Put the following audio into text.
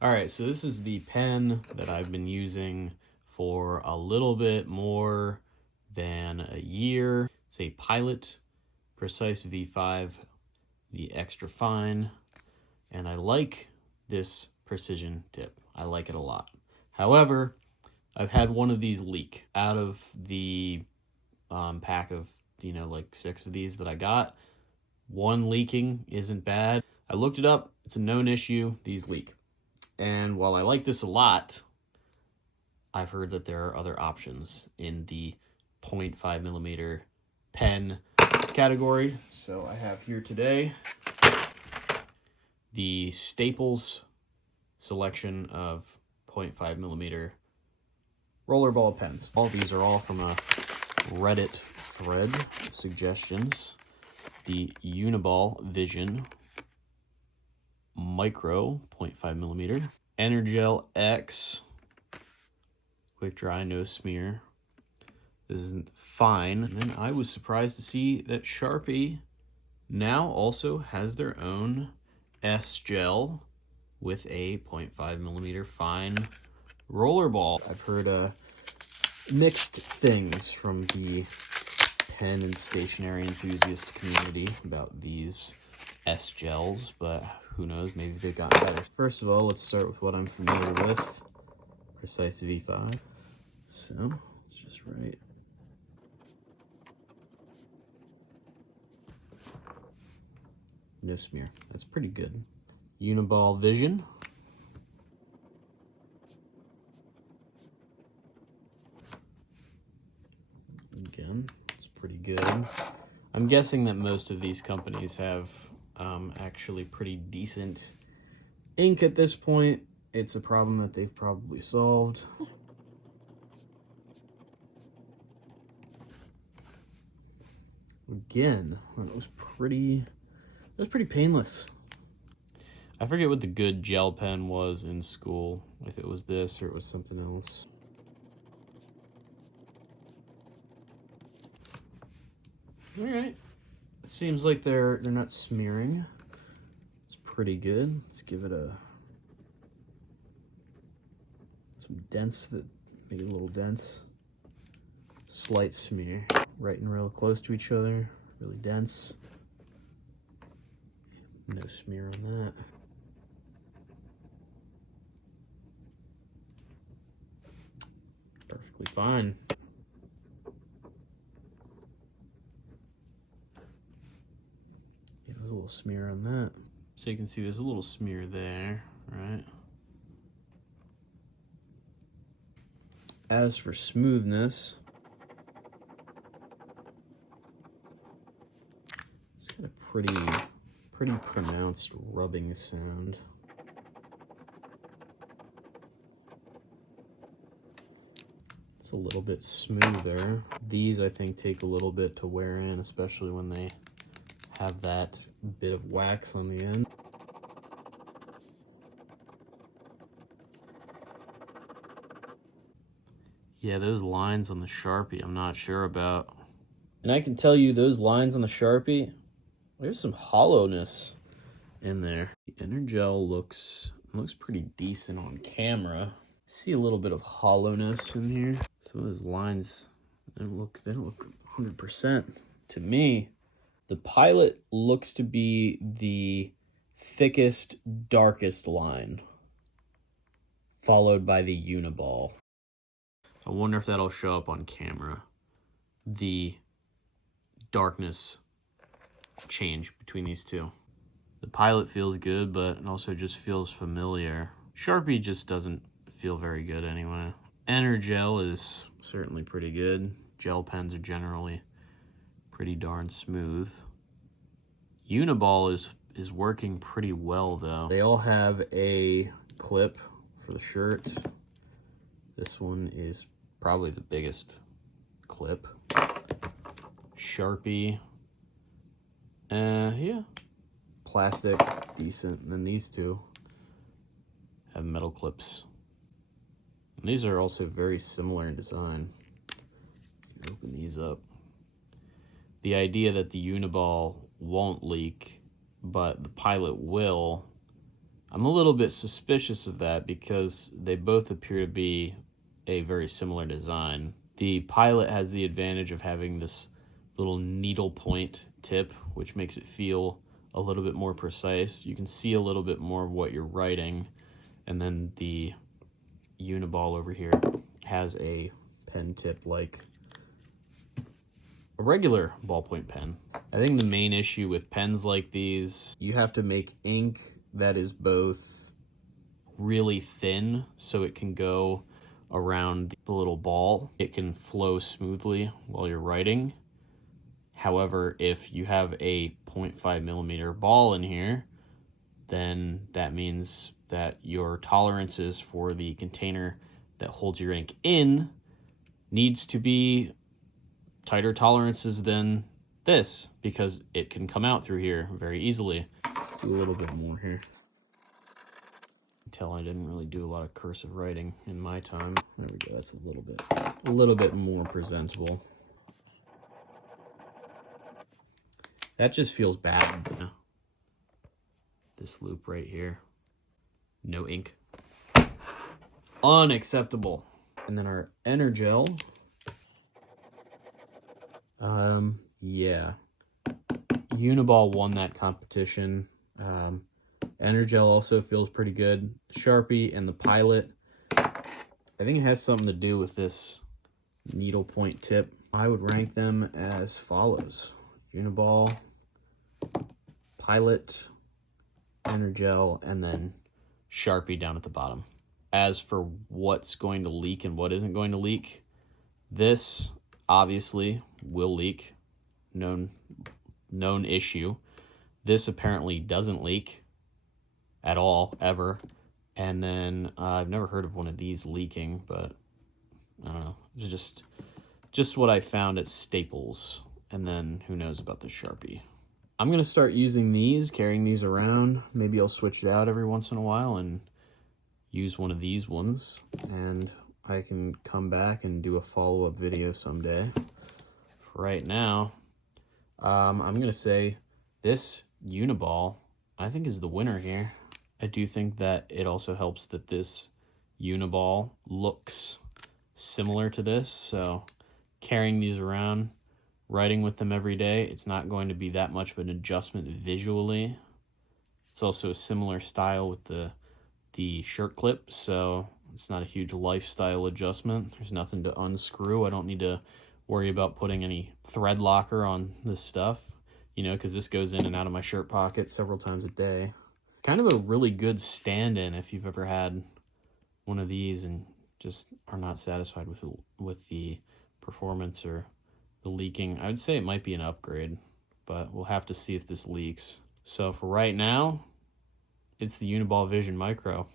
All right, so this is the pen that I've been using for a little bit more than a year. It's a Pilot Precise V5, the extra fine, and I like this precision tip. I like it a lot. However, I've had one of these leak out of the pack of, like 6 of these that I got. One leaking isn't bad. I looked it up. It's a known issue. These leak. And while I like this a lot, I've heard that there are other options in the 0.5 millimeter pen category. So I have here today the Staples selection of 0.5 millimeter rollerball pens. All these are all from a Reddit thread suggestions. The Uniball Vision Micro 0.5 millimeter, Energel X, quick dry, no smear. This isn't fine. And then I was surprised to see that Sharpie now also has their own S gel with a 0.5 millimeter fine rollerball. I've heard mixed things from the pen and stationery enthusiast community about these S gels, but who knows, maybe they've gotten better. First of all, let's start with what I'm familiar with, Precise V5. So let's just write no smear. That's pretty good. Uniball Vision. Again, it's pretty good. I'm guessing that most of these companies have actually pretty decent ink at this point. It's a problem that they've probably solved. Again, that was pretty painless. I forget what the good gel pen was in school, if it was this or it was something else. All right. It seems like they're not smearing. It's pretty good. Let's give it some dense, that maybe a little dense. Slight smear. Writing real close to each other. Really dense. No smear on that. Perfectly fine. There's a little smear on that. So you can see there's a little smear there, right? As for smoothness, it's got a pretty pronounced rubbing sound. It's a little bit smoother. These, I think, take a little bit to wear in, especially when they have that bit of wax on the end. Yeah, those lines on the Sharpie, I'm not sure about. And I can tell you those lines on the Sharpie, there's some hollowness in there. The Energel looks pretty decent on camera. I see a little bit of hollowness in here. Some of those lines, they don't look 100% to me. The Pilot looks to be the thickest, darkest line, followed by the Uniball. I wonder if that'll show up on camera. The darkness change between these two. The Pilot feels good, but it also just feels familiar. Sharpie just doesn't feel very good anyway. Energel is certainly pretty good. Gel pens are generally pretty darn smooth. Uniball is working pretty well though. They all have a clip for the shirt. This one is probably the biggest clip. Sharpie, yeah, plastic, decent. And then these two have metal clips. And these are also very similar in design. Open these up. The idea that the Uniball won't leak, but the Pilot will, I'm a little bit suspicious of that because they both appear to be a very similar design. The Pilot has the advantage of having this little needle point tip, which makes it feel a little bit more precise. You can see a little bit more of what you're writing. And then the Uniball over here has a pen tip like a regular ballpoint pen. I think the main issue with pens like these, you have to make ink that is both really thin so it can go around the little ball. It can flow smoothly while you're writing. However, if you have a 0.5 millimeter ball in here, then that means that your tolerances for the container that holds your ink in needs to be tighter tolerances than this, because it can come out through here very easily. Let's do a little bit more here. Tell I didn't really do a lot of cursive writing in my time. There we go, that's a little bit more presentable. That just feels bad. This loop right here, no ink. Unacceptable. And then our Energel. Yeah. Uniball won that competition. Energel also feels pretty good. Sharpie and the Pilot, I think it has something to do with this needle point tip. I would rank them as follows: Uniball, Pilot, Energel, and then Sharpie down at the bottom. As for what's going to leak and what isn't going to leak, this obviously will leak. Known issue. This apparently doesn't leak at all, ever. And then I've never heard of one of these leaking, but I don't know. It's just what I found at Staples. And then who knows about the Sharpie. I'm going to start using these, carrying these around. Maybe I'll switch it out every once in a while and use one of these ones. And I can come back and do a follow-up video someday. For right now, I'm going to say this Uniball, I think, is the winner here. I do think that it also helps that this Uniball looks similar to this, so carrying these around, writing with them every day, it's not going to be that much of an adjustment visually. It's also a similar style with the shirt clip, so it's not a huge lifestyle adjustment. There's nothing to unscrew. I don't need to worry about putting any thread locker on this stuff, you know, because this goes in and out of my shirt pocket several times a day. Kind of a really good stand-in if you've ever had one of these and just are not satisfied with the performance or the leaking. I would say it might be an upgrade, but we'll have to see if this leaks. So for right now, it's the Uniball Vision Micro.